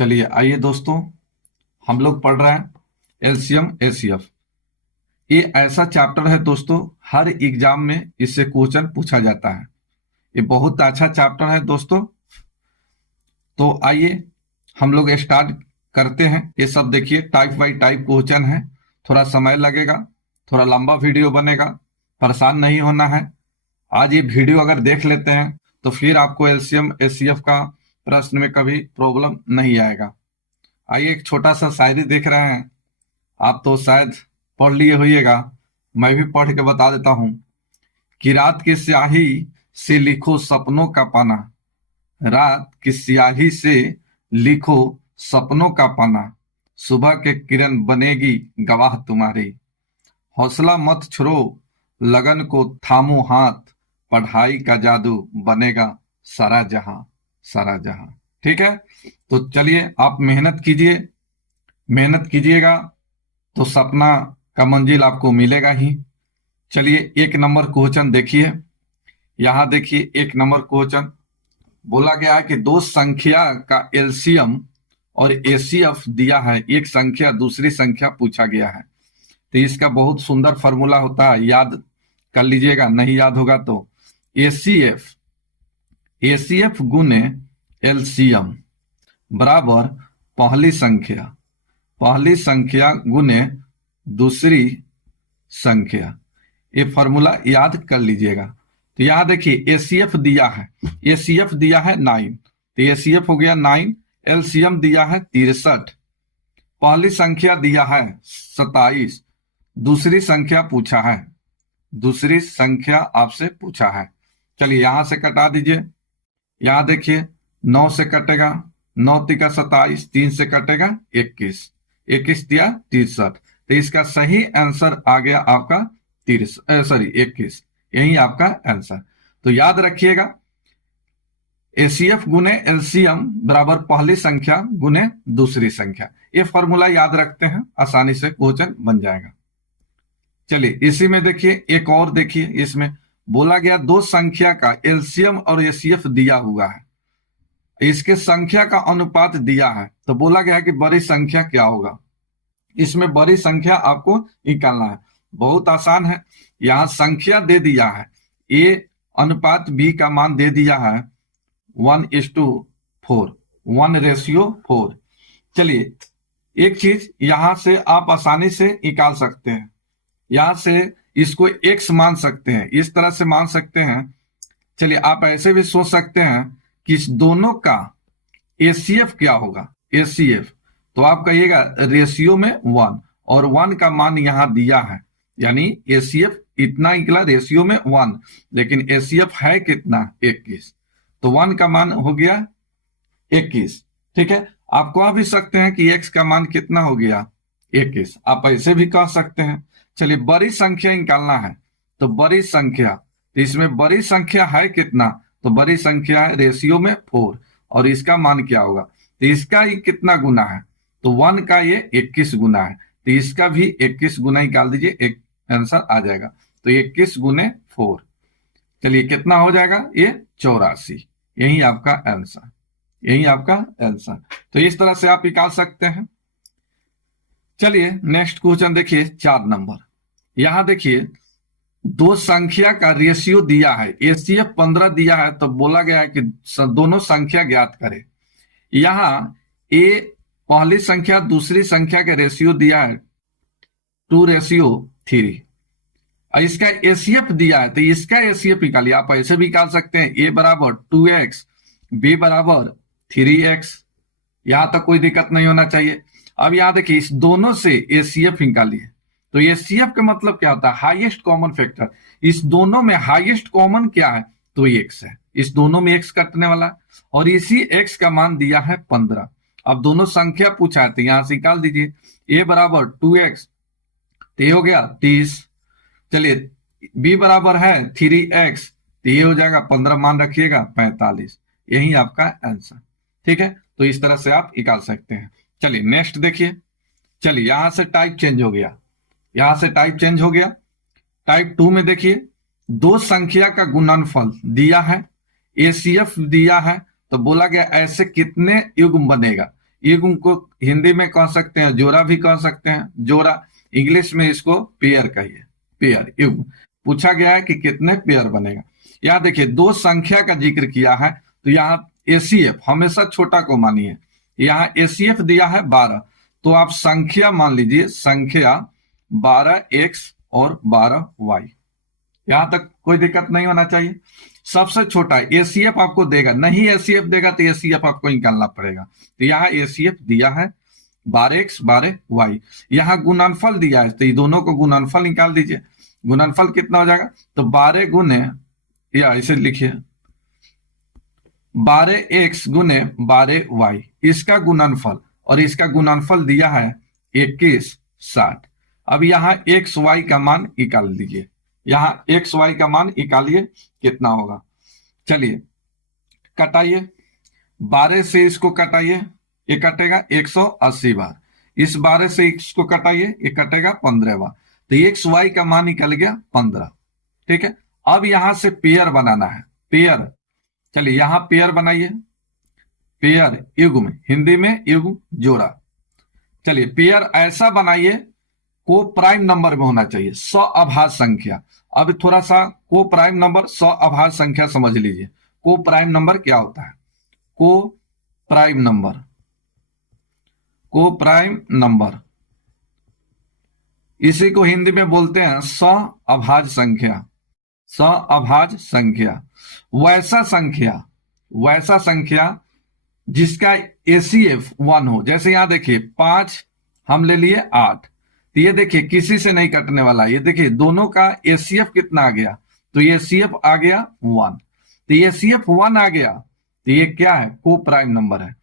चलिए आइए दोस्तों, हम लोग पढ़ रहे हैं एलसीएम एसीएफ। ये ऐसा चैप्टर है दोस्तों, हर एग्जाम में इससे क्वेश्चन पूछा जाता है। ये बहुत अच्छा चैप्टर है दोस्तों। तो आइए हम लोग स्टार्ट करते हैं। ये सब देखिए टाइप बाई टाइप क्वेश्चन है, थोड़ा समय लगेगा, थोड़ा लंबा वीडियो बनेगा, परेशान नहीं होना है। आज ये वीडियो अगर देख लेते हैं तो फिर आपको एलसीएम एसीएफ का प्रश्न में कभी प्रॉब्लम नहीं आएगा। आइए एक छोटा सा शायरी देख रहे हैं, आप तो शायद पढ़ लिए होइएगा, मैं भी पढ़ के बता देता हूं कि रात की स्याही से लिखो सपनों का पाना, रात की स्याही से लिखो सपनों का पाना, सुबह के किरण बनेगी गवाह तुम्हारी। हौसला मत छोड़ो लगन को थामो हाथ, पढ़ाई का जादू बनेगा सारा जहां सारा जहां। ठीक है, तो चलिए आप मेहनत कीजिए, मेहनत कीजिएगा तो सपना का मंजिल आपको मिलेगा ही। चलिए एक नंबर क्वेश्चन देखिए, यहां देखिए एक नंबर क्वेश्चन बोला गया है कि दो संख्या का एलसीएम और एसीएफ दिया है, एक संख्या दूसरी संख्या पूछा गया है। तो इसका बहुत सुंदर फॉर्मूला होता है, याद कर लीजिएगा, नहीं याद होगा तो एसीएफ एसीएफ गुने एलसीएम बराबर पहली संख्या गुने दूसरी संख्या। ये फॉर्मूला याद कर लीजिएगा। तो यहां देखिए एसीएफ दिया है, एसीएफ दिया है 9, तो एसीएफ हो गया 9। एलसीएम दिया है 63, पहली संख्या दिया है 27, दूसरी संख्या पूछा है, दूसरी संख्या आपसे पूछा है। चलिए यहां से कटा दीजिए, यहां देखिए 9 से कटेगा, 9 तिका 27, 3 से कटेगा 21, 21 दिया 63। तो इसका सही आंसर आ गया आपका 21, यही आपका आंसर। तो याद रखिएगा एसीएफ गुने एलसीएम बराबर पहली संख्या गुने दूसरी संख्या। ये फॉर्मूला याद रखते हैं, आसानी से क्वेश्चन बन जाएगा। चलिए इसी में देखिए एक और देखिए, इसमें बोला गया दो संख्या का एलसीएम और एसीएफ दिया हुआ है, इसके संख्या का अनुपात दिया है। तो बोला गया है कि बड़ी संख्या क्या होगा, इसमें बड़ी संख्या आपको निकालना है। बहुत आसान है, यहां संख्या दे दिया है, ए अनुपात बी का मान दे दिया है 1:4, 1:4। चलिए एक चीज यहां से आप आसानी से निकाल सकते हैं, यहां से इसको x मान सकते हैं, इस तरह से मान सकते हैं। चलिए आप ऐसे भी सोच सकते हैं कि इस दोनों का एसीएफ क्या होगा, एसीएफ तो आप कहिएगा रेशियो में 1, और 1 का मान यहां दिया है, यानी एसीएफ इतना निकला रेशियो में 1, लेकिन एसीएफ है कितना 21, तो 1 का मान हो गया 21। ठीक है, आप कह भी सकते हैं कि x का मान कितना हो गया 21, आप ऐसे भी कह सकते हैं। चलिए बड़ी संख्या निकालना है, तो बड़ी संख्या, तो इसमें बड़ी संख्या है कितना, तो बड़ी संख्या है रेशियो में 4, और इसका मान क्या होगा, तो इसका ही कितना गुना है, तो 1 का ये 21 गुना है, तो इसका भी 21 गुना निकाल दीजिए, एक आंसर आ जाएगा। तो 21 गुने 4, चलिए कितना हो जाएगा ये 84, यही आपका आंसर, यही आपका आंसर। तो इस तरह से आप निकाल सकते हैं। चलिए नेक्स्ट क्वेश्चन देखिए 4 नंबर, यहां देखिए दो संख्या का रेशियो दिया है, एसीएफ 15 दिया है, तो बोला गया है कि दोनों संख्या ज्ञात करें। यहां ए पहली संख्या दूसरी संख्या का रेशियो दिया है 2:3, और इसका एसीएफ दिया है, तो इसका एसीएफ निकालिए। आप ऐसे भी निकाल सकते हैं, ए बराबर 2x, बी बराबर 3x, यहां तक कोई दिक्कत नहीं होना चाहिए। अब यहां देखिए इस दोनों से एसीएफ निकालिए, तो एसीएफ का मतलब क्या होता है, हाईएस्ट कॉमन फैक्टर। इस दोनों में हाईएस्ट कॉमन क्या है, तो x है, इस दोनों में x कटने वाला, और इसी x का मान दिया है 15। अब दोनों संख्या पूछा है, तो यहां से निकाल दीजिए, a बराबर 2x, तो ये हो गया 30। चलिए b बराबर है 3x, तो ये हो जाएगा 15 मान रखिएगा 45, यही आपका आंसर। ठीक है, तो इस तरह से आप निकाल सकते हैं। चलिए नेक्स्ट देखिए, चलिए यहां से टाइप चेंज हो गया, यहां से टाइप चेंज हो गया। टाइप 2 में देखिए दो संख्या का गुणनफल दिया है, एसीएफ दिया है, तो बोला गया ऐसे कितने युग्म बनेगा, युग्म को हिंदी में कह सकते हैं जोड़ा भी कह सकते हैं, जोड़ा। इंग्लिश में इसको पेयर कहिए, पेयर, युग्म। पूछा गया है कि कितने पेयर बनेगा। यहाँ देखिए दो संख्या का जिक्र किया है, तो यहाँ एसीएफ हमेशा छोटा को मानिए। यहाँ एसीएफ दिया है 12, तो आप संख्या मान लीजिए, संख्या 12x और 12y। यहां तक कोई दिक्कत नहीं होना चाहिए। सबसे छोटा एसीएफ आपको देगा, नहीं एसीएफ देगा तो एसीएफ आपको निकालना पड़ेगा। तो यहाँ एसीएफ दिया है 12x 12y। यहाँ गुणनफल दिया है, तो ये दोनों को गुणनफल निकाल दीजिए। गुणनफल कितना हो जाएगा, तो 12 गुने, या इसे लिखिए 12x गुने 12y, इसका गुणनफल, और इसका गुणनफल दिया है 21 60। अब यहाँ एक्स वाई का मान निकाल लीजिए, यहाँ एक्स वाई का मान निकालिए कितना होगा। चलिए कटाइए, 12 से इसको कटाइए, ये कटेगा 180 बार। इस 12 से इसको कटाइए, ये कटेगा 15 बार। तो एक्स वाई का मान निकल गया 15। ठीक है, अब यहां से पेयर बनाना है, पेयर। चलिए यहां पेयर बनाइए, पेयर युग्म, हिंदी में युग्म जोड़ा। चलिए पेयर ऐसा बनाइए, को प्राइम नंबर में होना चाहिए, सअभाज्य संख्या। अब थोड़ा सा को प्राइम नंबर, सअभाज्य संख्या समझ लीजिए। को प्राइम नंबर क्या होता है, को प्राइम नंबर, को प्राइम नंबर, इसी को हिंदी में बोलते हैं सअभाज्य संख्या। सअभाज्य संख्या वैसा संख्या, वैसा संख्या जिसका एसीएफ 1 हो। जैसे यहां देखिए 5 हम ले लिए 8, तो ये देखिए किसी से नहीं कटने वाला। ये देखिए दोनों का एसीएफ कितना आ गया, तो ये एसीएफ आ गया 1। तो ये एसीएफ 1 आ गया, तो ये क्या है, को प्राइम नंबर है।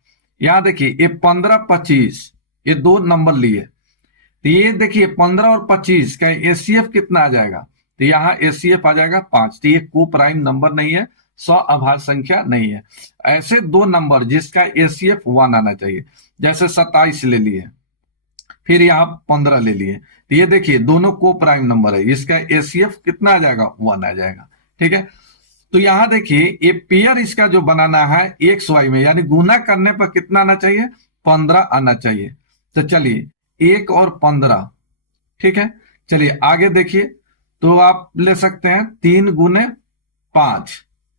यहां देखिए ये 15 25, ये दो नंबर लिए, तो ये देखिए 15 और 25 का एसीएफ कितना आ जाएगा, तो यहाँ एसीएफ आ जाएगा 5। तो ये को प्राइम नंबर नहीं है, सअभाज्य संख्या नहीं है। ऐसे दो नंबर जिसका एसीएफ 1 आना चाहिए, जैसे 27 ले लिए, फिर यहाँ 15 ले लिए, तो ये देखिए दोनों को प्राइम नंबर है, इसका एसीएफ कितना आ जाएगा, 1 आ जाएगा। ठीक है, तो यहां देखिए ये पेयर इसका जो बनाना है एक्स वाई में, यानी गुना करने पर कितना आना चाहिए, 15 आना चाहिए। तो चलिए 1 और 15, ठीक है। चलिए आगे देखिए, तो आप ले सकते हैं 3 गुने 5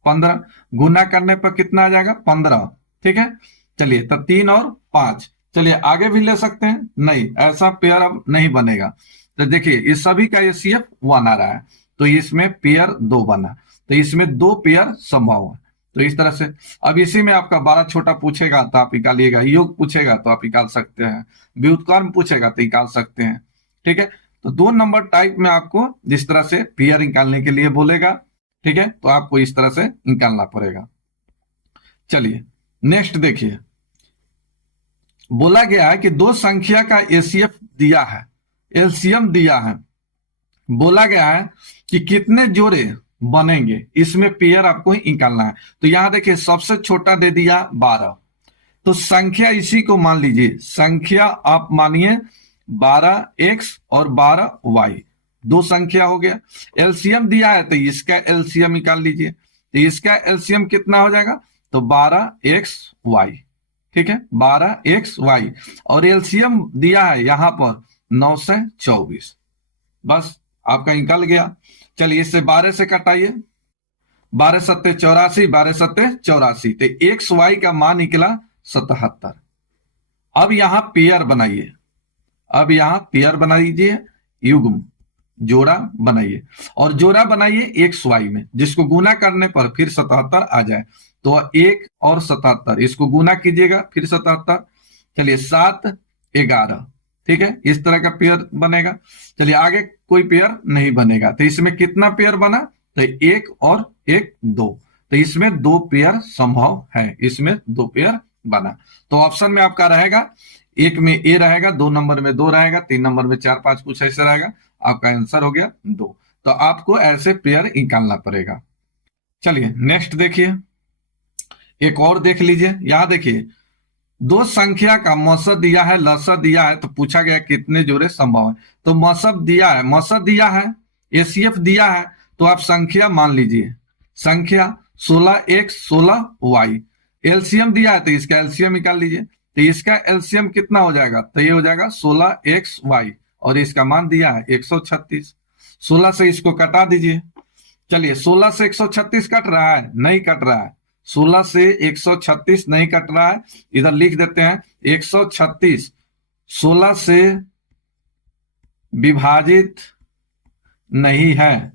15, गुना करने पर कितना आ जाएगा, 15। ठीक है, चलिए तो 3 और 5। चलिए आगे भी ले सकते हैं, नहीं ऐसा पेयर अब नहीं बनेगा। तो देखिए इस सभी का एसीएफ 1 आ रहा है, तो इसमें पेयर 2 बना, तो इसमें 2 पेयर संभव है। तो इस तरह से अब इसी में आपका 12 छोटा पूछेगा तो आप निकालिएगा, योग पूछेगा तो आप निकाल सकते हैं, व्युत्क्रम पूछेगा तो निकाल सकते हैं। ठीक है, तो 2 नंबर टाइप में आपको जिस तरह से पेयर निकालने के लिए बोलेगा, ठीक है, तो आपको इस तरह से निकालना पड़ेगा। चलिए नेक्स्ट देखिए, बोला गया है कि दो संख्या का एसीएफ दिया है, एलसीएम दिया है। बोला गया है कि कितने जोड़े बनेंगे, इसमें पेयर आपको निकालना है। तो यहां देखिए सबसे छोटा दे दिया 12, तो संख्या इसी को मान लीजिए, संख्या आप मानिए 12x और 12y, दो संख्या हो गया। एलसीएम दिया है तो इसका एलसीएम निकाल लीजिए, तो इसका एलसीएम कितना हो जाएगा, तो 12xy। ठीक है, 12xy, और एलसीएम दिया है यहां पर 9 से 24, बस आपका निकल गया। चलिए इससे 12 से कटाइए, 12 सत्ते 84, 12 सत्ते 84, तो एक्स वाई का मान निकला 77। अब यहां पेयर बनाइए, अब यहां पेयर बना दीजिए, युग्म जोड़ा बनाइए, और जोड़ा बनाइए एक्स वाई में, जिसको गुना करने पर फिर 77 आ जाए। तो 1 और 77 इसको गुना कीजिएगा, फिर 77। चलिए 7 11, ठीक है, इस तरह का पेयर बनेगा। चलिए आगे कोई पेयर नहीं बनेगा, तो इसमें कितना पेयर बना, तो 1 और 1 2, तो इसमें 2 पेयर संभव है, इसमें 2 पेयर बना। तो ऑप्शन में आपका रहेगा, 1 में ए रहेगा, 2 नंबर में 2 रहेगा, 3 नंबर में 4 5 कुछ ऐसे रहेगा। आपका आंसर हो गया 2। तो आपको ऐसे पेयर निकालना पड़ेगा। चलिए नेक्स्ट देखिए, एक और देख लीजिए। यहां देखिए दो संख्या का मसद दिया है, लसद दिया है, तो पूछा गया कितने जोड़े संभव है। तो मसद दिया है, मसद दिया है, एसीएफ दिया है, तो आप संख्या मान लीजिए, संख्या 16x 16y। एलसीएम दिया है तो इसका एलसीएम निकाल लीजिए, तो इसका एलसीएम कितना हो जाएगा, तो ये हो जाएगा 16xy और इसका मान दिया है 136। 16 से इसको कटा दीजिए। चलिए 16 से 136 कट रहा है, नहीं कट रहा है। 16 से 136 नहीं कट रहा है, इधर लिख देते हैं 136 16 से विभाजित नहीं है,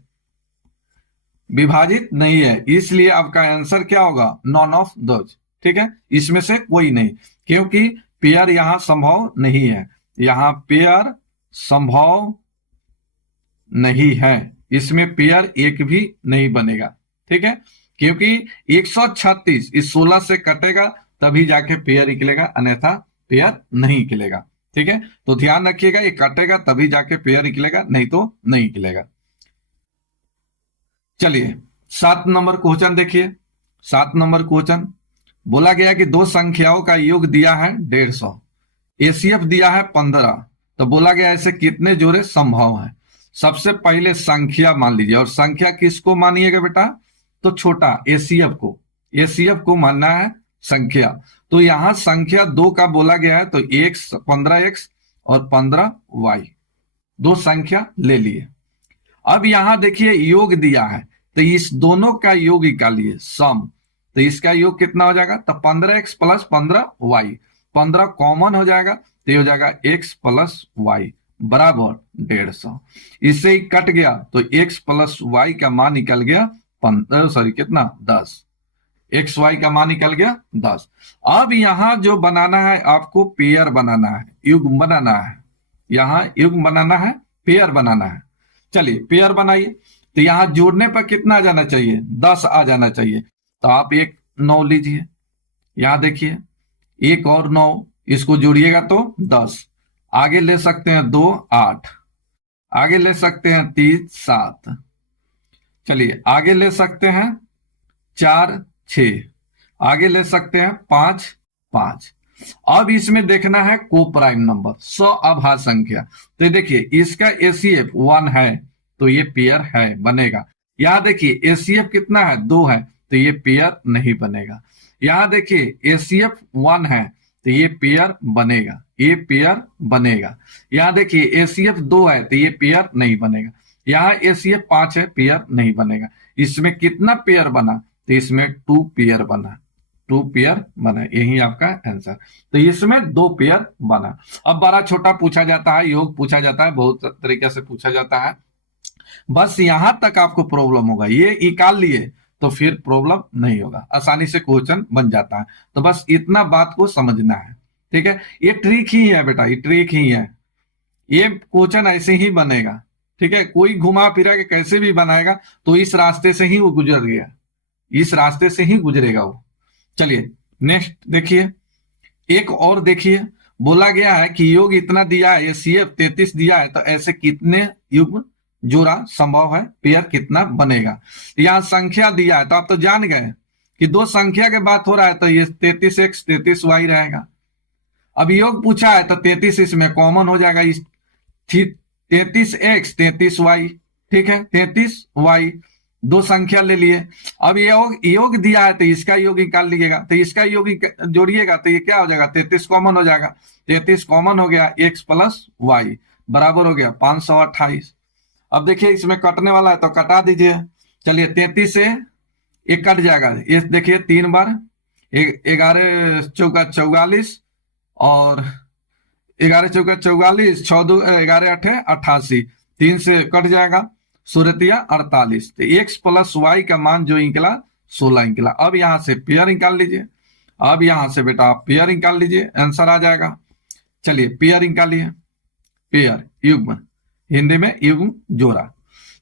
विभाजित नहीं है, इसलिए आपका आंसर क्या होगा, नॉन ऑफ दोज। ठीक है, इसमें से कोई नहीं, क्योंकि पेयर यहां संभव नहीं है, यहां पेयर संभव नहीं है, इसमें पेयर एक भी नहीं बनेगा। ठीक है, क्योंकि 136 इस 16 से कटेगा तभी जाके पेयर निकलेगा, अन्यथा पेयर नहीं निकलेगा। ठीक है, तो ध्यान रखिएगा, ये कटेगा तभी जाके पेयर निकलेगा, नहीं तो नहीं निकलेगा। चलिए 7 नंबर क्वेश्चन देखिए। 7 नंबर क्वेश्चन बोला गया कि दो संख्याओं का योग दिया है 150, एसीएफ दिया है 15, तो बोला गया ऐसे कितने जोड़े संभव है। सबसे पहले संख्या मान लीजिए, और संख्या किसको मानिएगा बेटा, तो छोटा एसीएफ को, एसीएफ को मानना है संख्या। तो यहां संख्या 2 का बोला गया है, तो 15x और 15y, दो संख्या ले लिए। अब यहां देखिए योग दिया है, तो इस दोनों का योग निकालिए, सम। तो इसका योग कितना हो जाएगा, तो 15x प्लस 15y, 15 कॉमन हो जाएगा, तो ये हो जाएगा x प्लस y बराबर 150। इससे ही कट गया तो x प्लस y का मान निकल गया 15, कितना 10, एक्स वाई का मान निकल गया 10। अब यहां जो बनाना है आपको, पेयर बनाना है, युग्म बनाना है, यहां युग्म बनाना है, पेयर बनाना है। चलिए पेयर बनाइए, तो यहां जोड़ने पर कितना आ जाना चाहिए, 10 आ जाना चाहिए। तो आप एक 9 लीजिए, यहां देखिए 1 और 9, इसको जोड़िएगा तो 10, आगे ले सकते हैं 2 8, आगे ले सकते हैं 3 7, चलिए आगे ले सकते हैं 4 6, आगे ले सकते हैं 5 5। अब इसमें देखना है को प्राइम नंबर, अभाज्य संख्या। तो देखिए इसका एसीएफ 1 है, तो ये पेयर है, बनेगा। यहां देखिए एसीएफ कितना है, 2 है, तो ये पेयर नहीं बनेगा। यहां देखिए एसीएफ 1 है, तो ये पेयर बनेगा, ये पेयर बनेगा। यहां देखिए एसीएफ 2 है, तो ये पेयर नहीं बनेगा। यहां एसीएफ 5 है, पेयर नहीं बनेगा। इसमें कितना पेयर बना, तो इसमें 2 पेयर बना, 2 पेयर बना, यही आपका आंसर। तो इसमें 2 पेयर बना। अब बड़ा छोटा पूछा जाता है, योग पूछा जाता है, बहुत तरीके से पूछा जाता है। बस यहां तक आपको प्रॉब्लम होगा, ये निकाल लिए तो फिर प्रॉब्लम नहीं होगा, आसानी से क्वेश्चन बन जाता है। तो बस इतना बात को समझना है। ठीक है, ये ट्रिक ही है बेटा, ये ट्रिक ही है, ये क्वेश्चन ऐसे ही बनेगा। ठीक है, कोई घुमा फिरा के कैसे भी बनाएगा, तो इस रास्ते से ही वो गुजर गया, इस रास्ते से ही गुजरेगा वो। चलिए नेक्स्ट देखिए, एक और देखिए, बोला गया है कि योग इतना दिया है, एसीएफ 33 दिया है, तो ऐसे कितने युग्म जोड़ा संभव है, पेयर कितना बनेगा। यहां संख्या दिया है, तो आप तो जान गए कि दो संख्या के बात हो रहा है, तो ये 33x 33y रहेगा। अब योग पूछा है, तो 33 इसमें कॉमन हो जाएगा, इस 33x 33y, ठीक है, 33y, दो संख्या ले लिए। अब योग दिया है, तो इसका योग निकाल लीजिएगा, तो इसका योग जोड़िएगा, तो ये क्या हो जाएगा, 33 कॉमन हो जाएगा, 33 कॉमन हो गया, x प्लस वाई बराबर हो गया 528। अब देखिए इसमें कटने वाला है, तो कटा दीजिए। चलिए 33 से एक कट जाएगा, ये देखिए 3 बार, 11 चौका 44 और 11 चौका 44, 6 2 11 8 88, 3 से कट जाएगा, 16 48। तो x प्लस वाई का मान जो निकला 16 निकला। अब यहां से पेयर निकाल लीजिए, अब यहां से बेटा आप पेयर निकाल लीजिए, आंसर आ जाएगा। चलिए पेयर निकालिए, पेयर युग्म, हिंदी में युग्म जोड़ा।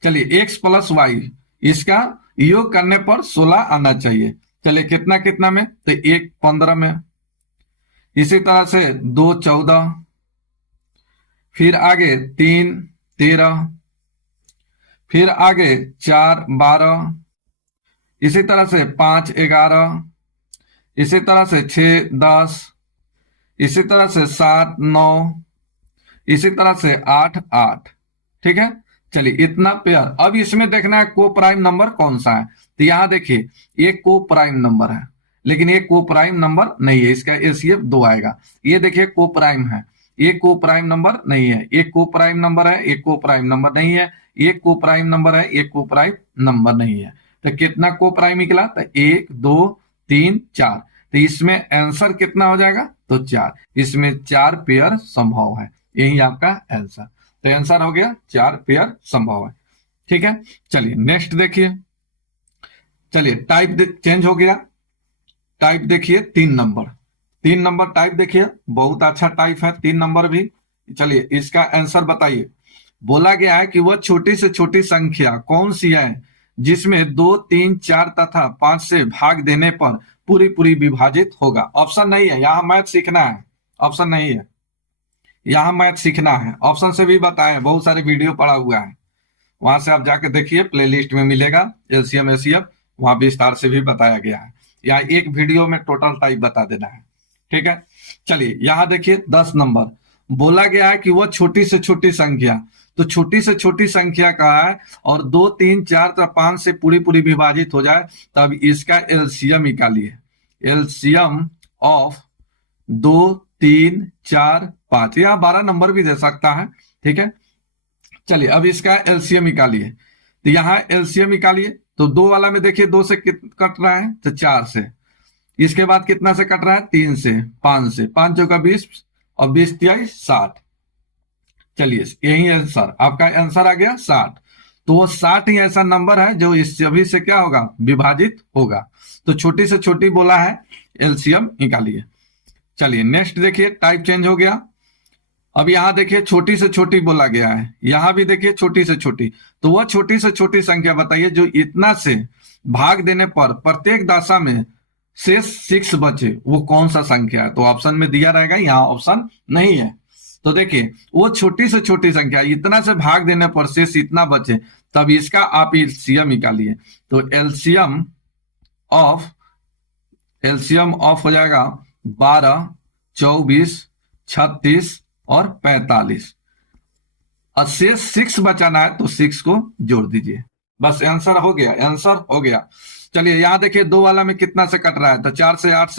चलिए x प्लस वाई, इसका योग करने पर 16 आना चाहिए। चलिए कितना कितना में, तो 1 15 में, इसी तरह से 2 14, फिर आगे 3 13, फिर आगे 4 12, इसी तरह से 5 11, इसी तरह से 6 10, इसी तरह से 7 9, इसी तरह से 8 8। ठीक है, चलिए इतना पेयर। अब इसमें देखना है को प्राइम नंबर कौन सा है, तो यहां देखिए ये को प्राइम नंबर है, लेकिन ये को प्राइम नंबर नहीं है, इसका एलसीएफ 2 आएगा। ये देखिए को प्राइम है, ये को प्राइम नंबर नहीं है, एक को प्राइम नंबर है, एक को प्राइम नंबर नहीं है, एक को प्राइम नंबर है, एक को प्राइम नंबर नहीं है। तो कितना को प्राइम निकला? तो 1 2 3 4। तो इसमें आंसर कितना हो जाएगा? तो 4। इसमें 4 पेयर संभव है, यही आपका आंसर। तो आंसर हो गया 4 पेयर संभव है। ठीक है, चलिए नेक्स्ट देखिए। चलिए टाइप चेंज हो गया। टाइप देखिए 3 नंबर, 3 नंबर टाइप देखिए, बहुत अच्छा टाइप है 3 नंबर भी। चलिए इसका आंसर बताइए। बोला गया है कि वह छोटी से छोटी संख्या कौन सी है जिसमें 2 3 4 तथा 5 से भाग देने पर पूरी पूरी विभाजित होगा। ऑप्शन नहीं है, यहाँ मैथ सीखना है, ऑप्शन नहीं है, यहाँ मैथ सीखना है। ऑप्शन से भी बताए, बहुत सारे वीडियो पड़ा हुआ है, वहां से आप जाके देखिए, प्लेलिस्ट में मिलेगा एलसीएम एसीएफ, वहां विस्तार से भी बताया गया है। यहाँ एक वीडियो में टोटल टाइप बता देना है। ठीक है, चलिए यहाँ देखिए 10 नंबर। बोला गया है कि वह छोटी से छोटी संख्या, तो छोटी से छोटी संख्या का है और 2 3 4 तथा 5 से पूरी पूरी विभाजित हो जाए, तब इसका एलसीएम निकालिए। एलसीएम ऑफ 2 3 4 5, या 12 नंबर भी दे सकता है। ठीक है, चलिए अब इसका एलसीएम निकालिए। तो यहाँ एलसीएम निकालिए, तो 2 वाला में देखिए 2 से कट रहा है तो 4 से, इसके बाद कितना से कट रहा है? 3 से, 5 से, 5 चौका 20 और 20 तिहाई 60। चलिए यही आंसर, आपका आंसर आ गया 60। तो वो 60 ही ऐसा नंबर है जो इस सभी से क्या होगा? विभाजित होगा। तो छोटी से छोटी बोला है, एलसीएम निकालिए। चलिए नेक्स्ट देखिए, टाइप चेंज हो गया। अब यहां देखिए छोटी से छोटी बोला गया है, यहां भी देखिए छोटी से छोटी। तो वह छोटी से छोटी संख्या बताइए जो इतना से भाग देने पर प्रत्येक दशा में शेष 6 बचे, वो कौन सा संख्या है? तो ऑप्शन में दिया रहेगा, यहाँ ऑप्शन नहीं है। तो देखिए वो छोटी से छोटी संख्या, इतना से भाग देने पर शेष इतना बचे, तब इसका आप एलसीएम निकालिए। तो एलसीएम ऑफ हो जाएगा 12 24 36 और 45। और शेष 6 बचाना है तो 6 को जोड़ दीजिए, बस आंसर हो गया, आंसर हो गया। चलिए यहाँ देखिए 2 वाला में कितना से कट रहा है? तो 4 से 8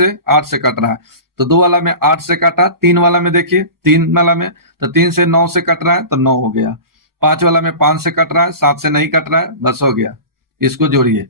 से कट रहा है, तो 2 वाला में 8 से काटा। 3 वाला में देखिए, 3 वाला में तो 3 से 9 से कट रहा है तो 9 हो गया। 5 वाला में 5 से कट रहा है, 7 से नहीं कट रहा है, बस हो गया, इसको जोड़िए।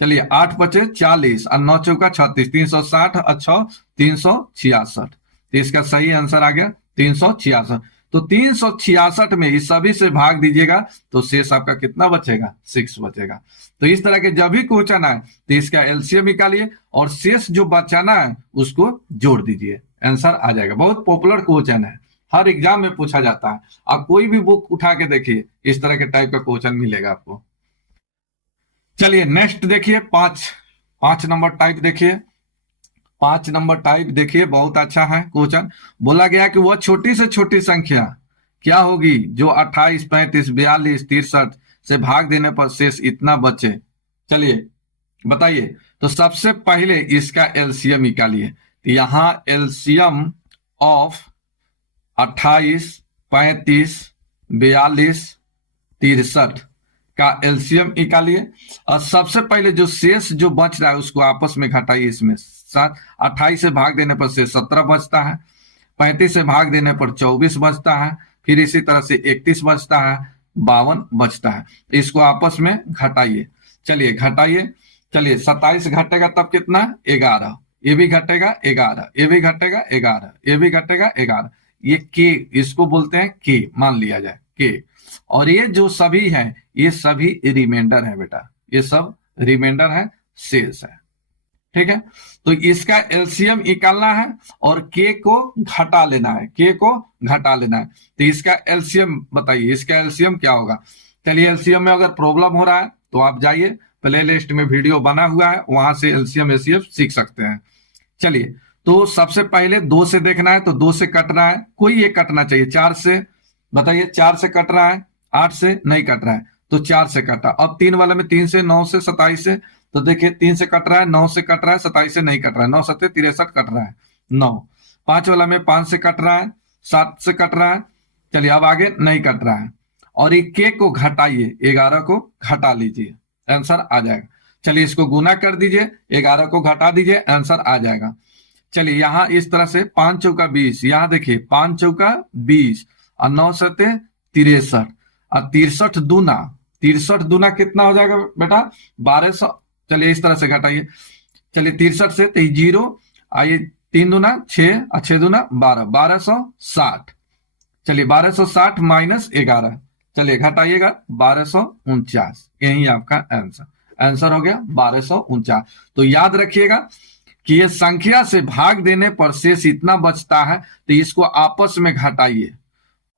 चलिए 8 बचे 40 और 9 चौका 36, 360 और 6 366। तो इसका सही आंसर आ गया 366। तो 366 में इस सभी से भाग दीजिएगा तो शेष आपका कितना बचेगा? 6 बचेगा। तो इस तरह के जब भी क्वेश्चन आए तो इसका एलसीएम निकालिए और शेष जो बचाना है उसको जोड़ दीजिए, आंसर आ जाएगा। बहुत पॉपुलर क्वेश्चन है, हर एग्जाम में पूछा जाता है। आप कोई भी बुक उठा के देखिए, इस तरह के टाइप का क्वेश्चन मिलेगा आपको। चलिए नेक्स्ट देखिए, 5 नंबर टाइप देखिए। 5 नंबर टाइप देखिए, बहुत अच्छा है क्वेश्चन। बोला गया कि वह छोटी से छोटी संख्या क्या होगी जो 28 35 42 63 से भाग देने पर शेष इतना बचे। चलिए बताइए। तो सबसे पहले इसका एलसीएम निकालिए। तो यहां एलसीएम ऑफ 28 35 42 63 का एलसीएम निकालिए और सबसे पहले जो शेष जो बच रहा है उसको आपस में घटाइए। इसमें 28 से भाग देने पर शेष 17 बचता है, 35 से भाग देने पर 24 बचता है, फिर इसी तरह से 31 बचता है, 52 बचता है। इसको आपस में घटाइए। चलिए घटाइए। चलिए 27 घटेगा तब कितना? 11। ये भी घटेगा 11, ये भी घटेगा 11, ये भी घटेगा 11। ये के, इसको बोलते हैं के, मान लिया जाए के। और ये जो सभी हैं ये सभी रिमाइंडर है बेटा, ये सब रिमाइंडर है, शेष है। ठीक है, तो इसका एलसीएम निकालना है और के को घटा लेना है, के को घटा लेना है। तो इसका एलसीएम बताइए, इसका एलसीएम क्या होगा? चलिए एलसीएम में अगर प्रॉब्लम हो रहा है तो आप जाइए, प्ले लिस्ट में वीडियो बना हुआ है, वहां से एलसीएम एसीएफ सीख सकते हैं। चलिए तो सबसे पहले 2 से देखना है, तो 2 से कटना है, कोई एक कटना चाहिए। 4 से बताइए, 4 से कट रहा है, 8 से नहीं कट रहा है, तो 4 से कटा। अब 3 वाला में 3 से 9 से 27 से, तो देखिए 3 से कट रहा है, 9 से कट रहा है, 27 से नहीं कट रहा है, 9 7 63 कट रहा है 9। 5 वाला में 5 से कट रहा है, 7 से कट रहा है। चलिए अब आगे नहीं कट रहा है और एक के को घटाइए, 11 को घटा लीजिए, आंसर आ जाएगा। चलिए इसको गुना कर दीजिए, 11 को घटा दीजिए, आंसर आ जाएगा। चलिए यहां इस तरह से 5 चौका 20, यहां देखिए 5 चौका 20 और 9 सते 63 और 63 दूना कितना हो जाएगा बेटा 1200। चलिए इस तरह से घटाइए, चलिए 63 से तो जीरो, आइए 3 दूना 6 और 6 दूना 12, 1260। चलिए 1260 माइनस 11, चलिए घटाइएगा 1249, यही आपका आंसर हो गया 1249। तो याद रखिएगा कि ये संख्या से भाग देने पर शेष इतना बचता है, तो इसको आपस में घटाइए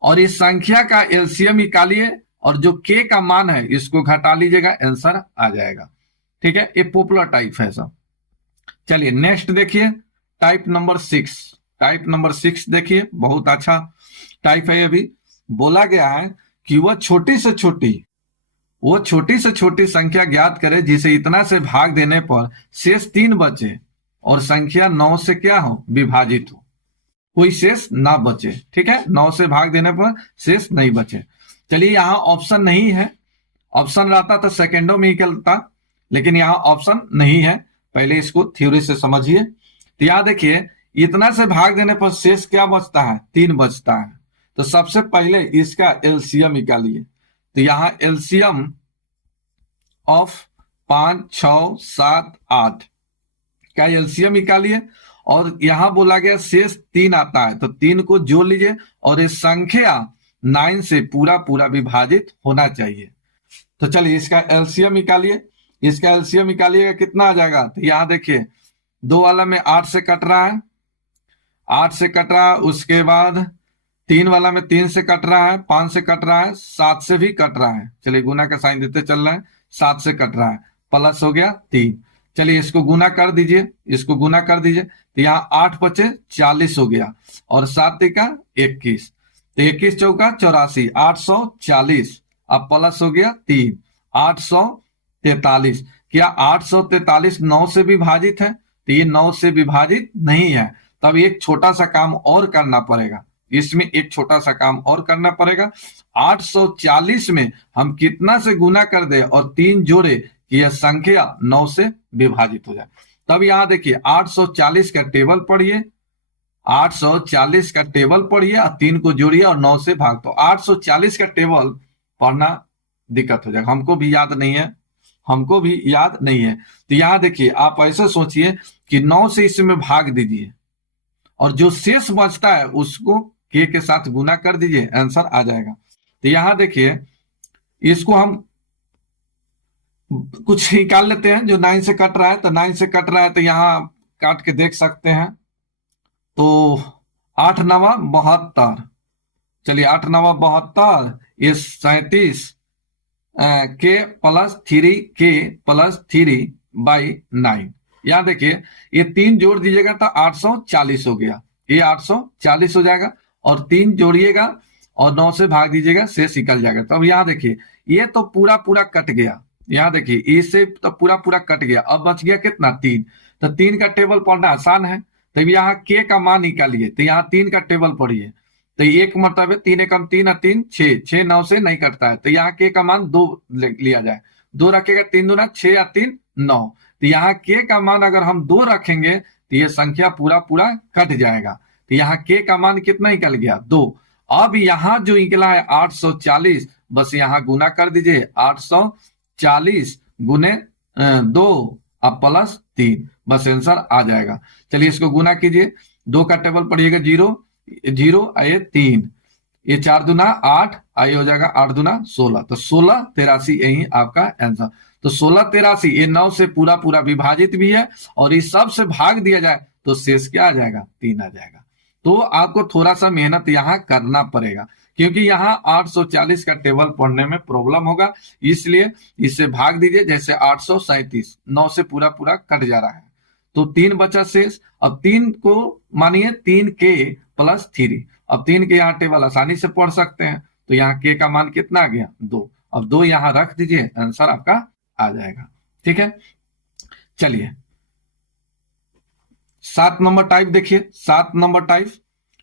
और इस संख्या का एलसीएम निकालिए और जो के का मान है इसको घटा लीजिएगा, आंसर आ जाएगा। ठीक है, ये पॉपुलर टाइप है सब। चलिए नेक्स्ट देखिए, टाइप नंबर 6। टाइप नंबर 6 देखिए, बहुत अच्छा टाइप है। अभी बोला गया है कि वह छोटी से छोटी संख्या ज्ञात करे जिसे इतना से भाग देने पर शेष 3 बचे और संख्या 9 से क्या हो विभाजित हो, कोई शेष ना बचे। ठीक है, 9 से भाग देने पर शेष नहीं बचे। चलिए यहाँ ऑप्शन नहीं है, ऑप्शन रहता तो सेकेंडों में निकलता, लेकिन यहाँ ऑप्शन नहीं है। पहले इसको थ्योरी से समझिए। तो यहाँ देखिए इतना से भाग देने पर शेष क्या बचता है 3 बचता है। तो सबसे पहले इसका एलसीएम निकालिए। तो यहाँ एलसीएम ऑफ 5, 6, 7, 8 का एलसीएम निकालिए और यहां बोला गया शेष 3 आता है, तो 3 को जोड़ लीजिए और ये संख्या 9 से पूरा विभाजित होना चाहिए। तो चलिए इसका एलसीएम निकालिए। इसका एलसीएम निकालिएगा कितना आ जाएगा। तो यहां देखिए 2 वाला में 8 से कट रहा है, 8 से कट रहा है, उसके बाद 3 वाला में 3 से कट रहा है, 5 से कट रहा है, 7 से भी कट रहा है। चलिए गुना का साइन देते चल रहा है, 7 से कट रहा है, प्लस हो गया 3। चलिए इसको गुना कर दीजिए, इसको गुना कर दीजिए। तो यहाँ 8 बचे 40 हो गया और 7 का 21, तो 21 चौका 84, 840 अब प्लस हो गया 3, 843। क्या 843 9 से विभाजित है। तो ये 9 से विभाजित नहीं है, तब एक छोटा सा काम और करना पड़ेगा। इसमें एक छोटा सा काम और करना पड़ेगा। 840 में हम कितना से गुना कर दे और 3 जोड़े कि यह संख्या 9 से विभाजित हो जाए। तब यहां देखिए 840 का टेबल पढ़िए, 840 का टेबल पढ़िए और 3 को जोड़िए और 9 से भाग। तो 840 का टेबल पढ़ना दिक्कत हो जाएगा, हमको भी याद नहीं है। तो यहां देखिए आप ऐसे सोचिए कि 9 से इसमें भाग दीजिए और जो शेष बचता है उसको के साथ गुना कर दीजिए, आंसर आ जाएगा। तो यहां देखिए इसको हम कुछ निकाल लेते हैं जो 9 से कट रहा है। तो 9 से कट रहा है तो यहां काट के देख सकते हैं। तो 8 9 72, चलिए 8 9 72, ये 37 के प्लस 3 बाई 9। यहां देखिए ये 3 जोड़ दीजिएगा तो 840 हो गया, ये 840 हो जाएगा और 3 जोड़िएगा और 9 से भाग दीजिएगा, शेष निकल जाएगा। तो अब यहाँ देखिए ये तो पूरा पूरा कट गया, यहाँ देखिए इससे तो पूरा पूरा कट गया, अब बच गया कितना 3। तो 3 का टेबल पढ़ना आसान है। तो यहाँ के का मान निकालिए। तो यहाँ 3 का टेबल पढ़िए। तो एक मतलब है 3 एकम 3 और 3 6, 6 9 से नहीं कटता है। तो यहाँ के का मान 2 लिया जाए, 2 रखेगा 3 दूना 6 या 3 9। तो यहाँ के का मान अगर हम 2 रखेंगे तो ये संख्या पूरा कट जाएगा। तो यहाँ के का मान कितना निकल गया 2। अब यहाँ जो निकला है 840, बस यहाँ गुना कर दीजिए, 840 गुने 2 अब प्लस 3, बस आंसर आ जाएगा। चलिए इसको गुना कीजिए, 2 का टेबल पढ़िएगा 0 0 आए 3, ये 4 दूना 8, आइए हो जाएगा 8 दूना 16। तो 16 83 यही आपका आंसर। तो 16 83 ये 9 से पूरा विभाजित भी है और इस सब से भाग दिया जाए तो शेष क्या आ जाएगा 3 आ जाएगा। तो आपको थोड़ा सा मेहनत यहाँ करना पड़ेगा क्योंकि यहाँ 840 का टेबल पढ़ने में प्रॉब्लम होगा, इसलिए इसे भाग दीजिए। जैसे 837 9 से पूरा कट जा रहा है तो 3 बचा शेष। अब 3 को मानिए 3 के प्लस 3, अब 3 के यहाँ टेबल आसानी से पढ़ सकते हैं। तो यहाँ के का मान कितना आ गया 2, अब 2 यहाँ रख दीजिए, आंसर आपका आ जाएगा। ठीक है, चलिए 7 नंबर टाइप देखिए। 7 नंबर टाइप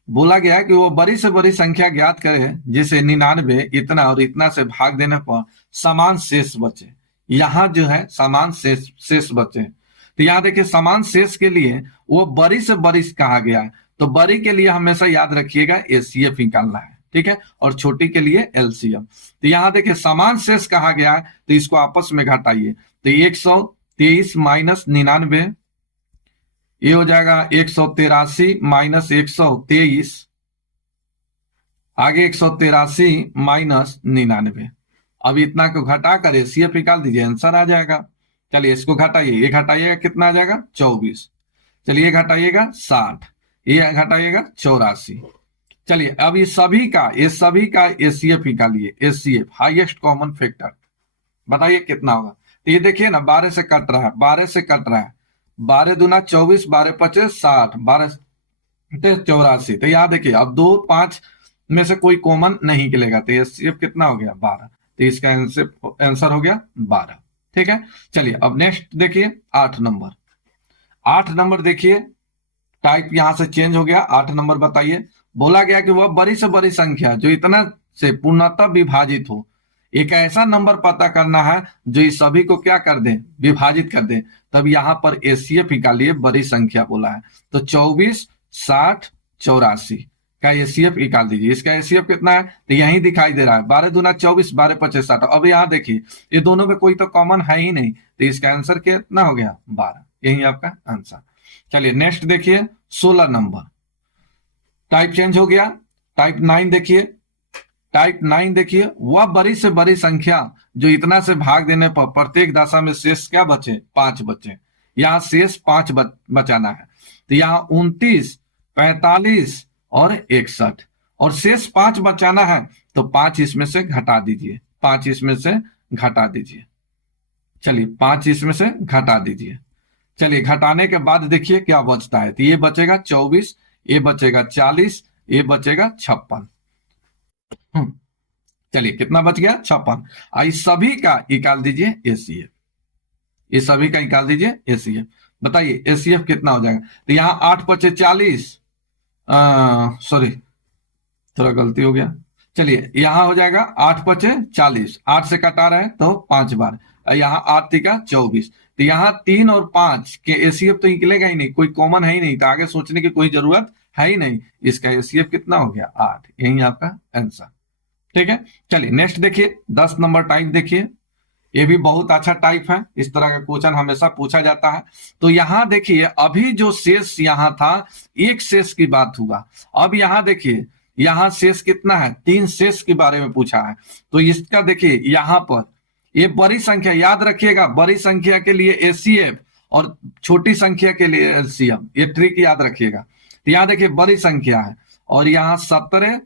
बोला गया कि वो बड़ी से बड़ी संख्या ज्ञात करे जिसे 99 इतना और इतना से भाग देने पर समान शेष बचे। यहाँ जो है समान शेष बचे। तो यहाँ देखिए समान शेष के लिए वो बड़ी से बड़ी कहा गया है, तो बड़ी के लिए हमेशा याद रखिएगा एचसीएफ निकालना है, ठीक है, और छोटी के लिए एलसीएम। तो यहाँ देखिए समान शेष कहा गया है, तो इसको आपस में घटाइए। तो 123 माइनस 99, ये हो जाएगा 183 माइनस 123, आगे 183 माइनस 99। अब इतना को घटा कर एचसीएफ निकाल दीजिए, आंसर आ जाएगा। चलिए इसको घटाइए, ये घटाइएगा कितना आ जाएगा 24, चलिए घटाइएगा 60, ये घटाइएगा 84। चलिए अब ये सभी का एचसीएफ निकालिए, एचसीएफ हाईएस्ट कॉमन फैक्टर बताइए कितना होगा। तो ये देखिए ना 12 से कट रहा है, 12 से कट रहा है, 12 दूना 24, 12 पचे 60, 12 84। तो यहाँ देखिए अब 2 5 में से कोई कॉमन नहीं निकलेगा, तो एचसीएफ कितना हो गया 12। तो इसका आंसर हो गया 12, ठीक है। चलिए अब नेक्स्ट देखिए 8 नंबर। 8 नंबर देखिए टाइप यहां से चेंज हो गया। 8 नंबर बताइए, बोला गया कि वह बड़ी से बड़ी संख्या जो इतना से पूर्णतः विभाजित हो, एक ऐसा नंबर पता करना है जो इस सभी को क्या कर दे, विभाजित कर दे। तब यहां पर एचसीएफ निकालिए, बड़ी संख्या बोला है, तो 24 60 84 का एचसीएफ निकाल दीजिए। इसका एचसीएफ कितना है, तो यही दिखाई दे रहा है 12 दूना 24, 12 पचे 60। अब यहाँ देखिए ये दोनों में कोई तो कॉमन है ही नहीं, तो इसका आंसर कितना हो गया 12, यही आपका आंसर। चलिए नेक्स्ट देखिए 16 नंबर। टाइप चेंज हो गया। टाइप 9 देखिए, टाइप 9 देखिए, वह बड़ी से बड़ी संख्या जो इतना से भाग देने पर प्रत्येक दशा में शेष क्या बचे, 5 बचे। यहाँ शेष 5 बचाना है, तो यहाँ 29 45 और 61, और शेष 5 बचाना है, तो 5 इसमें से घटा दीजिए, 5 इसमें से घटा दीजिए। चलिए 5 इसमें से घटा दीजिए। चलिए घटाने के बाद देखिए क्या बचता है, तो ये बचेगा 24, ये बचेगा 40, ये बचेगा 56। चलिए कितना बच गया 56। इस सभी का निकाल दीजिए एचसीएफ, ये सभी का निकाल दीजिए एचसीएफ। बताइए एचसीएफ कितना हो जाएगा। तो यहाँ 8 पचे 40, सॉरी थोड़ा गलती हो गया। चलिए यहाँ हो जाएगा 8 पचे 40, 8 से कटा रहे हैं तो 5 बार, यहाँ 8 तिका 24। तो यहाँ 3 और 5 के एचसीएफ तो निकलेगा ही नहीं, कोई कॉमन है ही नहीं, तो आगे सोचने की कोई जरूरत है ही नहीं। इसका एचसीएफ कितना हो गया 8, यही आपका आंसर, ठीक है। चलिए नेक्स्ट देखिए 10 नंबर टाइप देखिए, ये भी बहुत अच्छा टाइप है, इस तरह का क्वेश्चन हमेशा पूछा जाता है। तो यहाँ देखिए अभी जो शेष यहाँ था, एक शेष की बात हुआ। अब यहाँ देखिए यहाँ शेष कितना है, 3 शेष के बारे में पूछा है। तो इसका देखिए यहाँ पर ये बड़ी संख्या, याद रखिएगा बड़ी संख्या के लिए एचसीएफ और छोटी संख्या के लिए एलसीएम, ये ट्रिक याद रखिएगा। तो यहाँ देखिए बड़ी संख्या है और यहाँ 17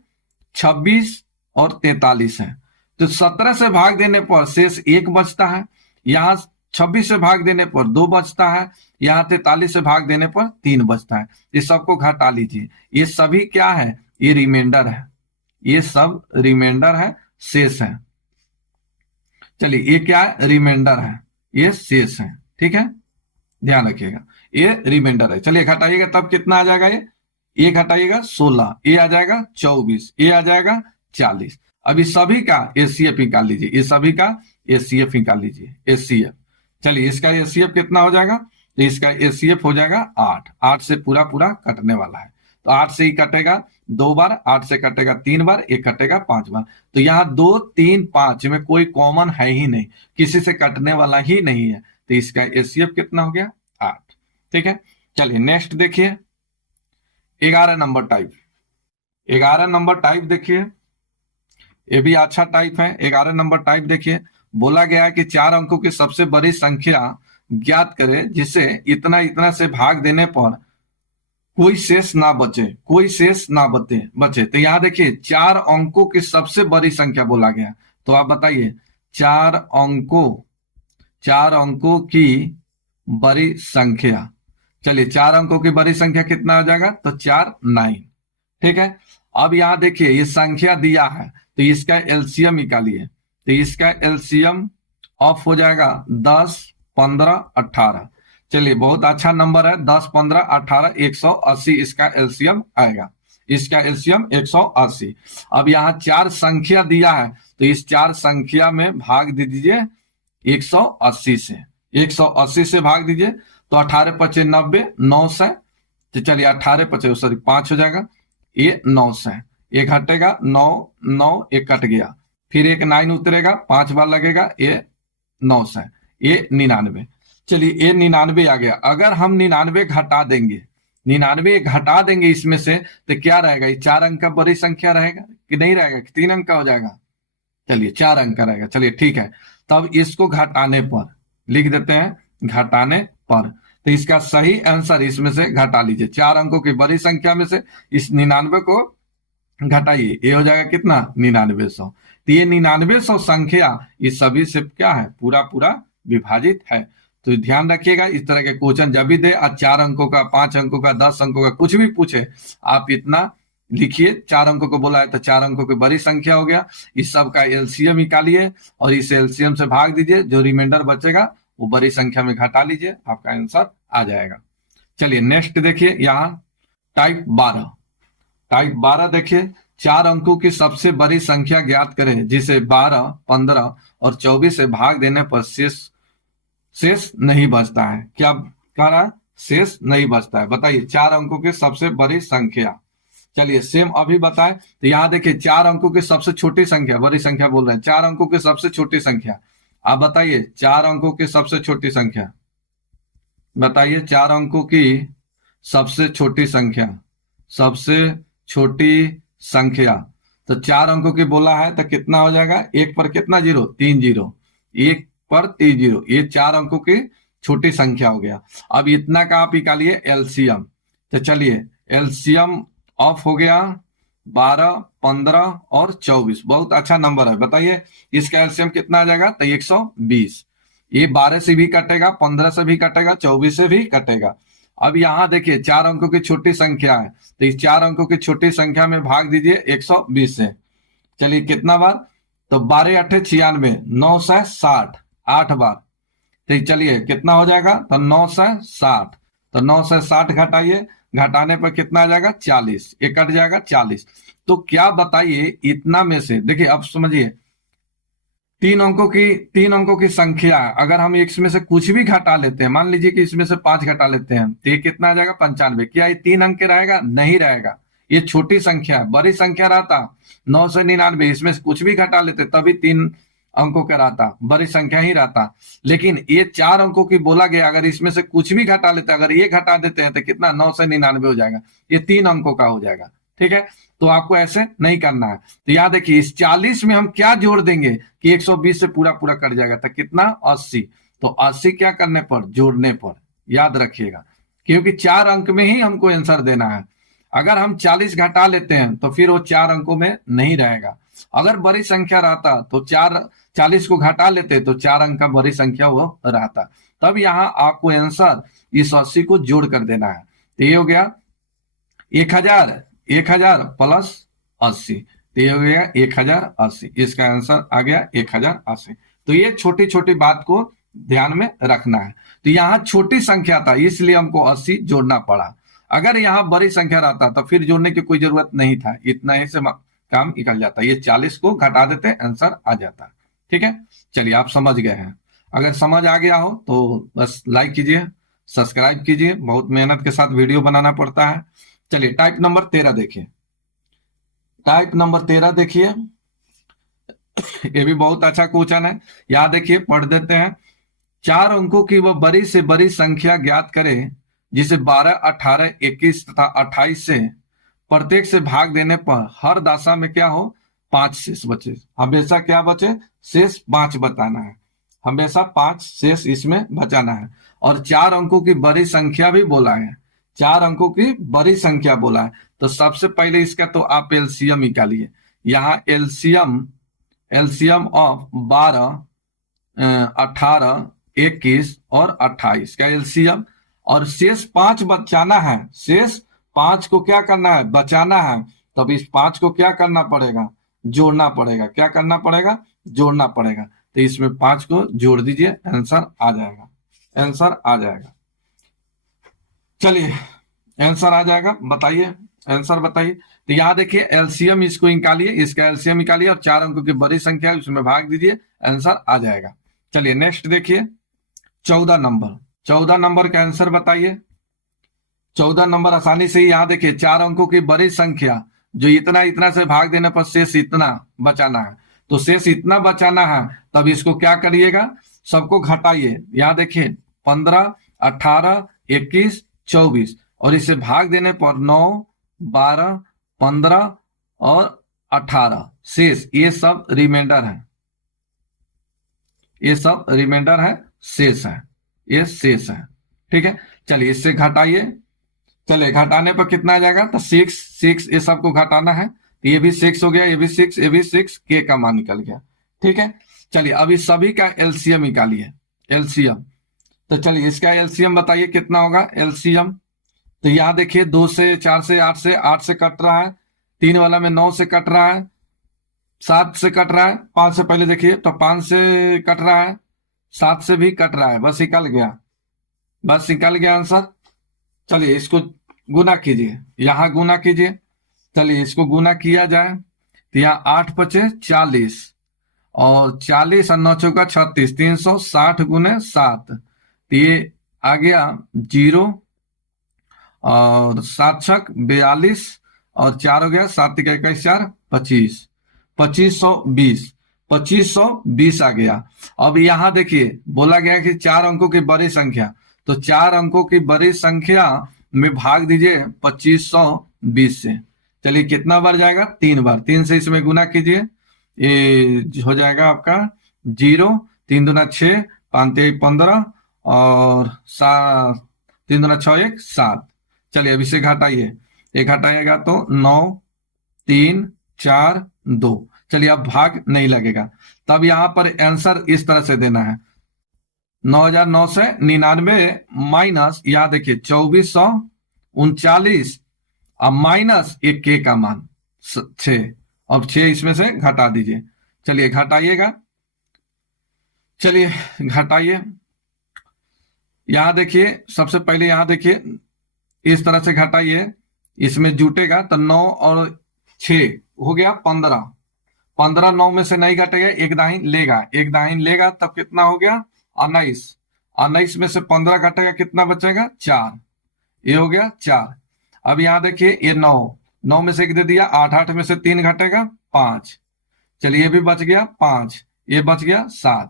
26 और 43 है, तो 17 से भाग देने पर शेष 1 बचता है, यहाँ 26 से भाग देने पर 2 बचता है, यहाँ 43 से भाग देने पर 3 बचता है। ये सबको घटा लीजिए, ये सभी क्या है, ये रिमाइंडर है, ये सब रिमाइंडर है, शेष है। चलिए ये क्या है, रिमाइंडर है, ये शेष है, ठीक है, ध्यान रखिएगा ये रिमाइंडर है। चलिए घटाइएगा तब कितना आ जाएगा, ये घटाइएगा 16, ये आ जाएगा 24, ये आ जाएगा 40। अभी सभी का एचसीएफ निकाल लीजिए, ये सभी का एचसीएफ निकाल लीजिए, एचसीएफ। चलिए इसका एचसीएफ कितना हो जाएगा, तो इसका एचसीएफ हो जाएगा 8, 8 से पूरा पूरा कटने वाला है, तो 8 से ही कटेगा 2 बार, 8 से कटेगा 3 बार, एक कटेगा 5 बार। तो यहाँ 2 3 5 में कोई कॉमन है ही नहीं, किसी से कटने वाला ही नहीं है, तो इसका एचसीएफ कितना हो गया 8, ठीक है। चलिए नेक्स्ट देखिए 11 नंबर टाइप। 11 नंबर टाइप देखिए, ये भी अच्छा टाइप है। 11 नंबर टाइप देखिए, बोला गया है कि 4 अंकों की सबसे बड़ी संख्या ज्ञात करें जिसे इतना इतना से भाग देने पर कोई शेष ना बचे, कोई शेष ना बचे। तो यहाँ देखिए 4 अंकों की सबसे बड़ी संख्या बोला गया, तो आप बताइए 4 अंकों की बड़ी संख्या। चलिए 4 अंकों की बड़ी संख्या कितना हो जाएगा, तो 4 9, ठीक है। अब यहाँ देखिए ये संख्या दिया है, तो इसका एलसीएम निकालिए। तो इसका एलसीएम ऑफ हो जाएगा 10 15 18। चलिए बहुत अच्छा नंबर है, 10 15 18 180 इसका एलसीएम आएगा, इसका एलसीएम 180। अब यहाँ 4 संख्या दिया है, तो इस 4 संख्या में भाग दे दीजिए 180 से, 180 से भाग दीजिए तो 18 पचे 90, 9 से, तो चलिए 18 पचे सॉरी 5 हो जाएगा, ये 9 से, ये घटेगा 9, 9 एक कट गया, फिर एक 9 उतरेगा, 5 बार लगेगा, ये 9 से, ये 99। चलिए ये 99 आ गया। अगर हम 99 घटा देंगे, 99 घटा देंगे इसमें से, तो क्या रहेगा, ये 4 अंक का बड़ी संख्या रहेगा कि नहीं रहेगा, कि 3 अंक का हो जाएगा, चलिए 4 अंक का रहेगा। चलिए ठीक है, तब इसको घटाने पर लिख देते हैं, घटाने पर, तो इसका सही आंसर इसमें से घटा लीजिए, 4 अंकों की बड़ी संख्या में से इस 99 को घटाइए, ये हो जाएगा कितना, 9900। तो ये 9900 संख्या इस सभी से क्या है, पूरा पूरा विभाजित है। तो ध्यान रखिएगा, इस तरह के क्वेश्चन जब भी दे, आज 4 अंकों का, 5 अंकों का, 10 अंकों का, कुछ भी पूछे, आप इतना लिखिए, 4 अंकों को बोला है तो 4 अंकों की बड़ी संख्या हो गया, इस सब का एलसीएम निकालिए और इस एलसीएम से भाग दीजिए, जो रिमाइंडर बचेगा वो बड़ी संख्या में घटा लीजिए, आपका आंसर आ जाएगा। चलिए नेक्स्ट देखिए, यहाँ टाइप 12, टाइप 12 देखिए, 4 अंकों की सबसे बड़ी संख्या ज्ञात करें जिसे 12, 15 और 24 से भाग देने पर शेष नहीं बचता है। क्या कह रहा है, शेष नहीं बचता है, बताइए 4 अंकों की सबसे बड़ी संख्या। चलिए सेम अभी बताएं, तो यहाँ देखिए 4 अंकों की सबसे छोटी संख्या, बड़ी संख्या बोल रहे हैं, 4 अंकों की सबसे छोटी संख्या, आप बताइए 4 अंकों की सबसे छोटी संख्या, बताइए 4 अंकों की सबसे छोटी संख्या, सबसे छोटी संख्या, तो 4 अंकों की बोला है तो कितना हो जाएगा, एक पर कितना जीरो, 3 जीरो, एक पर 3 जीरो, ये 4 अंकों की छोटी संख्या हो गया। अब इतना का आप निकालिए एलसीएम, तो चलिए एलसीएम ऑफ हो गया 12, 15 और 24, बहुत अच्छा नंबर है, बताइए इसका एलसीएम कितना आ जाएगा, तो 120। ये 12 से भी कटेगा, 15 से भी कटेगा, 24 से भी कटेगा। अब यहाँ देखिए 4 अंकों की छोटी संख्या है, तो इस 4 अंकों की छोटी संख्या में भाग दीजिए 120 से, चलिए कितना बार, तो 12 8 96, 9 से 60, 8 बार, तो चलिए कितना हो जाएगा, तो 9 से 60, तो 9 से 60 घटाइए, घटाने पर कितना आ जाएगा, 40, ये कट जाएगा 40। तो क्या बताइए इतना में से, देखिए अब समझिए, 3 अंकों की संख्या, अगर हम इसमें से कुछ भी घटा लेते हैं, मान लीजिए कि इसमें से 5 घटा लेते हैं, तो ये कितना आ जाएगा, 95। क्या ये 3 अंक के रहेगा, नहीं रहेगा, ये छोटी संख्या है, बड़ी संख्या रहता 9 से 99, इसमें से कुछ भी घटा लेते तभी 3 अंकों का रहता, बड़ी संख्या ही रहता, लेकिन ये 4 अंकों की बोला गया, अगर इसमें से कुछ भी घटा लेते, अगर ये घटा देते हैं तो कितना, 9 से 99 हो जाएगा, ये 3 अंकों का हो जाएगा, ठीक है। तो आपको ऐसे नहीं करना है। तो यहाँ देखिए इस 40 में हम क्या जोड़ देंगे कि 120 से पूरा पूरा कट जाएगा, तो कितना, 80, तो 80 क्या करने पर, जोड़ने पर, याद रखिएगा, क्योंकि 4 अंक में ही हमको आंसर देना है। अगर हम 40 घटा लेते हैं तो फिर वो 4 अंकों में नहीं रहेगा, अगर बड़ी संख्या रहता तो 40 को घटा लेते तो 4 अंक का बड़ी संख्या वो रहता। तब यहाँ आपको आंसर इस 80 को जोड़ कर देना है, तो ये हो गया 1000 प्लस 80, तो ये हो गया 1080, इसका आंसर आ गया 1080। तो ये छोटी छोटी बात को ध्यान में रखना है। तो यहाँ छोटी संख्या था इसलिए हमको 80 जोड़ना पड़ा, अगर यहाँ बड़ी संख्या रहता तो फिर जोड़ने की कोई जरूरत नहीं था, इतना ही से काम निकल जाता, ये 40 को घटा देते आंसर आ जाता, ठीक है। चलिए आप समझ गए हैं, अगर समझ आ गया हो तो बस लाइक कीजिए, सब्सक्राइब कीजिए, बहुत मेहनत के साथ वीडियो बनाना पड़ता है। चलिए टाइप नंबर 13 देखिए, टाइप नंबर 13 देखिए, ये भी बहुत अच्छा क्वेश्चन है, यहाँ देखिए पढ़ देते हैं। 4 अंकों की वह बड़ी से बड़ी संख्या ज्ञात करें जिसे 12, 18, 21 तथा 28 से प्रत्येक से भाग देने पर हर दशा में क्या हो, 5 शेष बचे, हमेशा क्या बचे, शेष 5 बताना है, हमेशा 5 शेष इसमें बचाना है। और 4 अंकों की बड़ी संख्या भी बोला है, 4 अंकों की बड़ी संख्या बोला है, तो सबसे पहले इसका तो आप एलसीएम निकालिए। यहाँ एलसीएम ऑफ 12, 18, 21 और 28 का एलसीएम, और शेष 5 बचाना है, शेष 5 को क्या करना है, बचाना है, तब इस 5 को क्या करना पड़ेगा, जोड़ना पड़ेगा, क्या करना पड़ेगा, जोड़ना पड़ेगा, तो इसमें 5 को जोड़ दीजिए, आंसर आ जाएगा, आंसर आ जाएगा। चलिए आंसर आ जाएगा, बताइए आंसर बताइए। तो यहाँ देखिए एलसीएम इसको निकालिए, इसका एलसीएम निकालिए और 4 अंकों की बड़ी संख्या उसमें भाग दीजिए, आंसर आ जाएगा। चलिए नेक्स्ट देखिए 14 नंबर। 14 नंबर का आंसर बताइए। 14 नंबर आसानी से ही यहाँ देखिए 4 अंकों की बड़ी संख्या जो इतना इतना से भाग देने पर शेष इतना बचाना है। तो शेष इतना बचाना है, तब इसको क्या करिएगा, सबको घटाइए। यहाँ देखिए 15, 18, 21, 24 और इसे भाग देने पर 9, 12, 15 और 18 शेष, ये सब रिमाइंडर है, ये सब रिमाइंडर है, शेष है, ये शेष है। ठीक है, चलिए इससे घटाइए। चलिए घटाने पर कितना आ जाएगा, तो 6 6 ये सबको घटाना है, तो ये भी 6 हो गया, ये भी 6, ये भी 6, के का मान निकल गया। ठीक है, चलिए अब इस सभी का एलसीएम निकालिए। एलसीएम, तो चलिए इसका एलसीएम बताइए कितना होगा एलसीएम। तो यहाँ देखिए 2 से 4 से 8 से 8 से कट रहा है, 3 वाला में 9 से कट रहा है, 7 से कट रहा है, 5 से पहले देखिए तो 5 से कट रहा है, 7 से भी कट रहा है, बस निकल गया, बस निकल गया आंसर। चलिए इसको गुना कीजिए, यहाँ गुना कीजिए। चलिए इसको गुना किया जाए तो यहाँ 8 पचे 40 और 40 और 9 चौका 36, 360 गुने 7, तो ये आ गया 0 और 7 छक 42 और 4 हो गया, 7 तिका 21 4 25, 2520, 2520 आ गया। अब यहाँ देखिए बोला गया कि 4 अंकों की बड़ी संख्या, तो 4 अंकों की बड़ी संख्या में भाग दीजिए 2520 से। चलिए कितना बार जाएगा, 3 बार, 3 से इसमें गुना कीजिए, ये हो जाएगा आपका 0, 3 दूना 6, 5 3 15 और 7 3 दूना 6 1 7। चलिए अब इसे घटाइए, ये घटाइएगा तो 9 3 4 2। चलिए अब भाग नहीं लगेगा, तब यहां पर आंसर इस तरह से देना है 9999 माइनस, यहां देखिए 2439 और माइनस एक के का मान 6। अब 6 इसमें से घटा दीजिए। चलिए घटाइएगा, चलिए घटाइए। यहां देखिए सबसे पहले यहां देखिए इस तरह से घटाइए, इसमें जुटेगा तो 9 और 6 हो गया 15, 15 9 में से नहीं घटेगा, एक दाहिन लेगा, एक दाहिन लेगा तब कितना हो गया 19, 19 में से 15 घटेगा कितना बचेगा 4, ये हो गया 4। अब यहाँ देखिए ये 9, 9 में से एक दे दिया, 8 8 में से 3 घटेगा 5, चलिए ये भी बच गया 5, ये बच गया 7,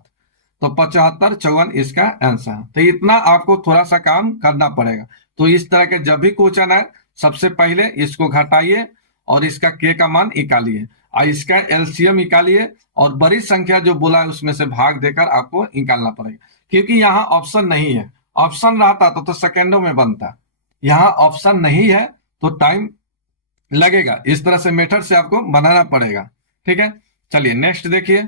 तो 75 54 इसका आंसर। तो इतना आपको थोड़ा सा काम करना पड़ेगा। तो इस तरह के जब भी क्वेश्चन है सबसे पहले इसको घटाइए और इसका के का मान निकालिए और इसका एलसीएम निकालिए और बड़ी संख्या जो बोला है उसमें से भाग देकर आपको निकालना पड़ेगा, क्योंकि यहाँ ऑप्शन नहीं है। ऑप्शन रहता तो सेकेंडों में बनता, यहाँ ऑप्शन नहीं है तो टाइम लगेगा। इस तरह से मेथड से आपको बनाना पड़ेगा। ठीक है, चलिए नेक्स्ट देखिए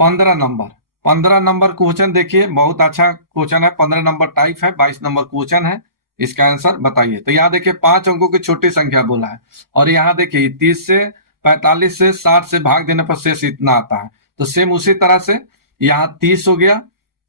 15 नंबर। 15 नंबर क्वेश्चन देखिए, बहुत अच्छा क्वेश्चन है। 15 नंबर टाइप है, 22 नंबर क्वेश्चन है। इसका आंसर बताइए। तो यहाँ देखिए 5 अंकों की छोटी संख्या बोला है और यहाँ देखिए 30 से 45 से 60 से भाग देने पर शेष इतना आता है। तो सेम उसी तरह से यहाँ 30 हो गया,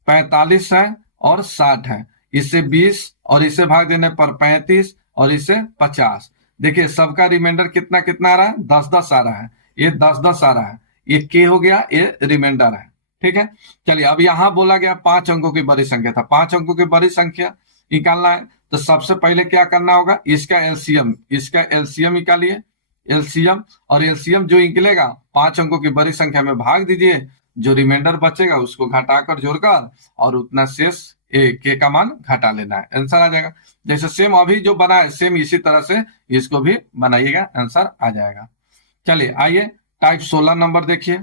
45 है और 60 है, इससे 20 और इसे भाग देने पर 35 और इसे 50। देखिए सबका रिमाइंडर कितना कितना आ रहा है, 10 10 आ रहा है, ये 10 10 आ रहा है, ये के हो गया, ये रिमाइंडर है। ठीक है, चलिए अब यहाँ बोला गया 5 अंकों की बड़ी संख्या था, 5 अंकों की बड़ी संख्या निकालना है। तो सबसे पहले क्या करना होगा, इसका एलसीएम निकालिए, एलसीएम, और एलसीएम जो निकलेगा 5 अंकों की बड़ी संख्या में भाग दीजिए, जो रिमाइंडर बचेगा उसको घटाकर जोड़कर और उतना शेष के का मान घटा लेना है, आंसर आ जाएगा। जैसे सेम अभी जो बना है सेम इसी तरह से इसको भी बनाइएगा, आंसर आ जाएगा। चलिए आइए टाइप 16 नंबर देखिए।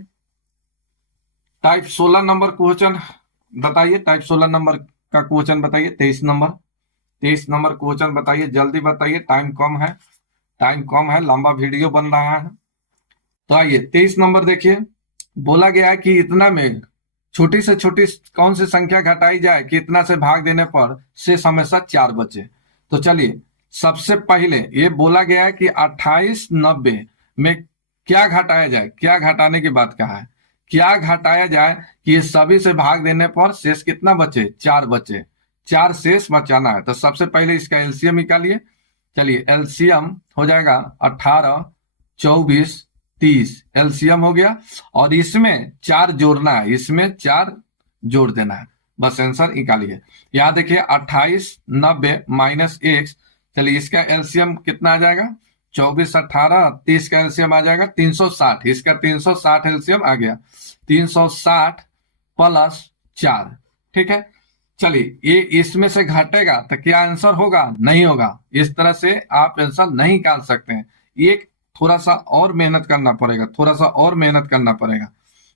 टाइप 16 नंबर क्वेश्चन बताइए, टाइप 16 नंबर का क्वेश्चन बताइए। 23 नंबर, 23 नंबर क्वेश्चन बताइए, जल्दी बताइए, टाइम कम है, टाइम कम है, लंबा वीडियो बन रहा है। तो आइए 23 नंबर देखिए, बोला गया है कि इतना में छोटी से छोटी कौन सी संख्या घटाई जाए कि इतना से भाग देने पर शेष हमेशा 4 बचे। तो चलिए सबसे पहले ये बोला गया है कि 28 90 में क्या घटाया जाए, क्या घटाने की बात कहा है, क्या घटाया जाए कि ये सभी से भाग देने पर शेष कितना बचे, 4 बचे, 4 शेष बचाना है। तो सबसे पहले इसका एलसीएम निकालिए। चलिए एलसीएम हो जाएगा 18 24 30, एलसीएम हो गया और इसमें 4 जोड़ना है, इसमें 4 जोड़ देना है, बस आंसर निकालिए। यहाँ देखिए 28 90 माइनस x, चलिए इसका एलसीएम कितना आ जाएगा, 24 18 30 का एलसीएम आ जाएगा 360, इसका 360 एलसीएम आ गया, 360 प्लस 4, ठीक है। चलिए ये इसमें से घटेगा तो क्या आंसर होगा, नहीं होगा, इस तरह से आप आंसर नहीं निकाल सकते हैं, ये थोड़ा सा और मेहनत करना पड़ेगा, थोड़ा सा और मेहनत करना पड़ेगा।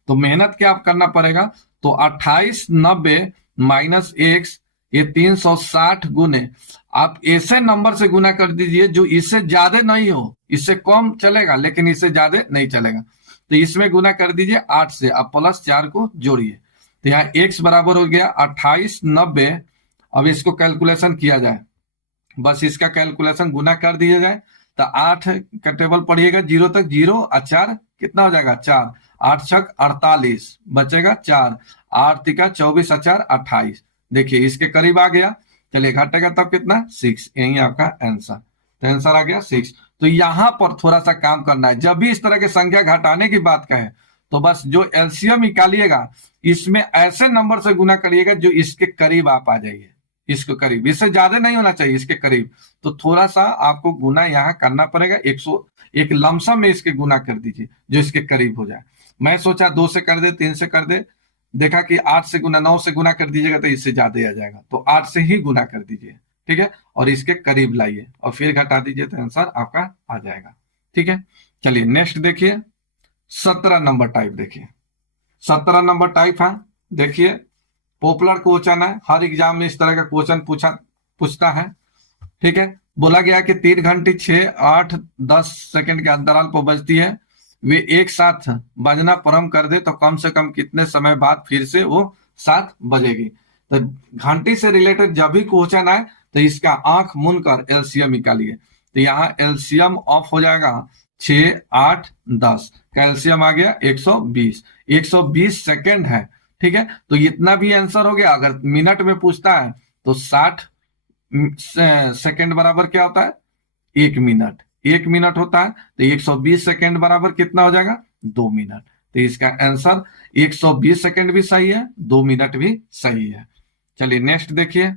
तो मेहनत क्या करना पड़ेगा, तो 28 90 माइनस एक्स, ये 360 गुने, आप ऐसे नंबर से गुना कर दीजिए जो इससे ज्यादा नहीं हो, इससे कम चलेगा लेकिन इससे ज्यादा नहीं चलेगा। तो इसमें गुना कर दीजिए 8 से, अब प्लस 4 को जोड़िए, तो यहाँ x बराबर हो गया 28 90। अब इसको कैलकुलेशन किया जाए, बस इसका कैलकुलेशन गुना कर दिया जाए, तो 8 का टेबल पढ़िएगा 0 तक, 0 और 4 कितना हो जाएगा 4, 8 छक 48 बचेगा 4, 8 तिका 24 और 4 28, देखिए इसके करीब आ गया। चलिए घटेगा तब कितना 6, यही आपका आंसर, तो आंसर आ गया 6। तो यहां पर थोड़ा सा काम करना है, जब भी इस तरह की संख्या घटाने की बात कहे तो बस जो एलसीएम निकालिएगा इसमें ऐसे नंबर से गुना करिएगा जो इसके करीब आप आ जाइए, इसके करीब, इससे ज्यादा नहीं होना चाहिए, इसके करीब। तो थोड़ा सा आपको गुना यहाँ करना पड़ेगा, 100 एक लमसम में इसके गुना कर दीजिए जो इसके करीब हो जाए। मैं सोचा 2 से कर दे, 3 से कर दे, देखा कि 8 से गुना 9 से गुना कर दीजिएगा तो इससे ज्यादा आ जाएगा, तो 8 से ही गुना कर दीजिए, ठीक है, और इसके करीब लाइए और फिर घटा दीजिए तो आंसर आपका आ जाएगा, ठीक है। चलिए नेक्स्ट देखिए 17 नंबर टाइप, देखिए 17 नंबर टाइप है, देखिए पॉपुलर क्वेश्चन है, हर एग्जाम में इस तरह का क्वेश्चन पूछता है, ठीक है। बोला गया कि 3 घंटे 6 8 10 सेकंड के अंतराल पर बजती है, वे एक साथ बजना प्रारंभ कर दे तो कम से कम कितने समय बाद फिर से वो 7 बजेगी। तो घंटी से रिलेटेड जब भी क्वेश्चन आए तो इसका आंख मूंद कर एलसीएम निकालिए, तो यहाँ एलसीएम ऑफ हो जाएगा 6 8 10 का एलसीएम आ गया 120, 120 सेकेंड है, ठीक है। तो इतना भी आंसर हो गया। अगर मिनट में पूछता है तो 60 सेकेंड बराबर क्या होता है, 1 मिनट, 1 मिनट होता है, तो 120 सेकेंड बराबर कितना हो जाएगा 2 मिनट। तो इसका आंसर 120 सेकेंड भी सही है, 2 मिनट भी सही है। चलिए नेक्स्ट देखिए,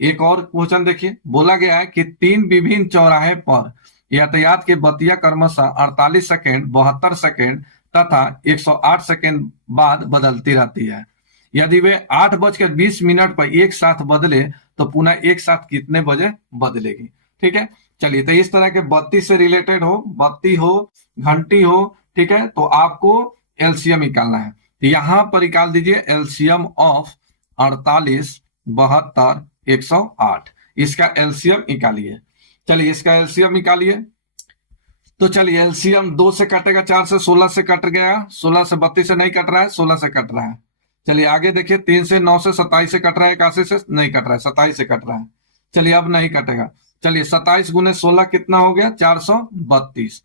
एक और क्वेश्चन देखिए, बोला गया है कि 3 विभिन्न चौराहे पर यातायात की बत्तियां क्रमशः 48 सेकेंड 72 सेकेंड तथा 108 सेकेंड बाद बदलती रहती है, यदि वे 8:20 पर एक साथ बदले तो पुनः एक साथ कितने बजे बदलेगी, ठीक है। चलिए तो इस तरह के बत्ती से रिलेटेड हो, बत्ती हो, घंटी हो, ठीक है, तो आपको एलसीएम निकालना है। तो यहां पर निकाल दीजिए एलसीएम ऑफ 48 72 108, इसका एलसीएम निकालिए। चलिए इसका एलसीएम निकालिए, तो चलिए एलसीएम 2 से कटेगा, 4 से, 16 से कट गया, 16 से 32 से नहीं कट रहा है, 16 से कट रहा है। चलिए आगे देखिए, 3 से 9 से 27 से कट रहा है, 81 से नहीं कट रहा है, 27 से कट रहा है। चलिए अब नहीं कटेगा, चलिए 27 गुने 16 कितना हो गया 432,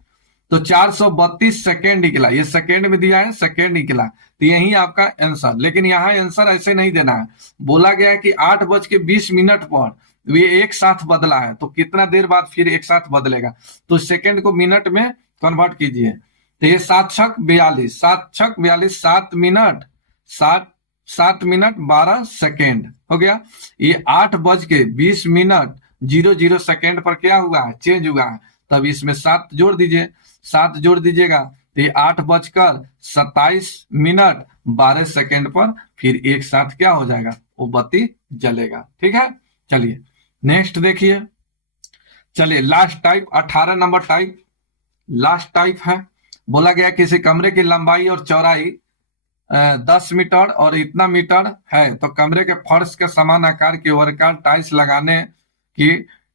तो 432 सेकेंड निकला, ये सेकेंड में दिया है, सेकेंड निकला, तो यही आपका आंसर। लेकिन यहाँ आंसर ऐसे नहीं देना है, बोला गया है कि 8:20 पर वे एक साथ बदला है, तो कितना देर बाद फिर एक साथ बदलेगा, तो सेकेंड को मिनट में कन्वर्ट कीजिए, तो ये 7 छक 42, 7 छक 42, 7 मिनट 7 मिनट 12 सेकेंड हो गया। ये 8:20 00 सेकेंड पर क्या हुआ है, चेंज हुआ है, तब इसमें 7 जोड़ दीजिए, 7 जोड़ दीजिएगा तो ये 8:27 12 सेकेंड पर फिर एक साथ क्या हो जाएगा, वो बत्ती जलेगा, ठीक है। चलिए नेक्स्ट देखिए, चलिए last type 18 number type, last type है, बोला गया किसी कमरे की लंबाई और चौड़ाई 10 मीटर और इतना मीटर है, तो कमरे के फर्श के समान आकार की वर्गाकार टाइल्स लगाने की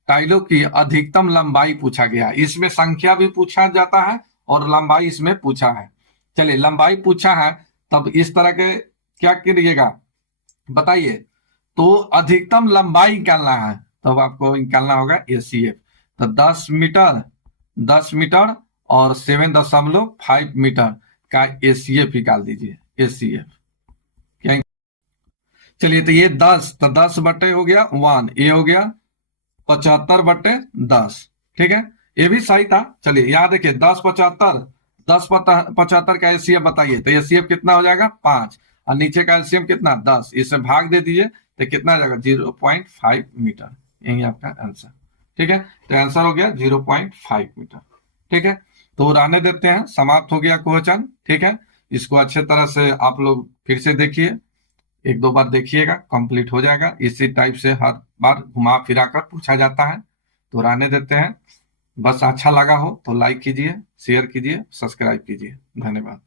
टाइलों की अधिकतम लंबाई पूछा गया। इसमें संख्या भी पूछा जाता है और लंबाई इसमें पूछा है। चलिए लंबाई पूछा है, तब इस तरह के क्या करिएगा बताइए, तो अधिकतम लंबाई निकालना है, तब आपको निकालना होगा एसीएफ, तो 10 मीटर और 7.5 मीटर का एसीएफ निकाल दीजिए, एसीएफ क्या। चलिए तो ये 10, तो 10 बटे हो गया 1, ये हो गया 75/10, ठीक है, ये भी सही था। चलिए यहाँ देखिए 10 75 का एसीएफ बताइए, तो एसीएफ कितना हो जाएगा 5, और नीचे का एलसीएम कितना 10, इससे भाग दे दीजिए तो कितना जाएगा 0.5 मीटर। यही आपका आंसर। ठीक है, तो आंसर हो गया 0.5 मीटर। ठीक है, तो रहने देते हैं, समाप्त हो गया क्वेश्चन। ठीक है, इसको अच्छे तरह से आप लोग फिर से देखिए, एक दो बार देखिएगा, कंप्लीट हो जाएगा। इसी टाइप से हर बार घुमा फिरा कर पूछा जाता है। तो रहने देते हैं, बस अच्छा लगा हो तो लाइक कीजिए, शेयर कीजिए, सब्सक्राइब कीजिए। धन्यवाद।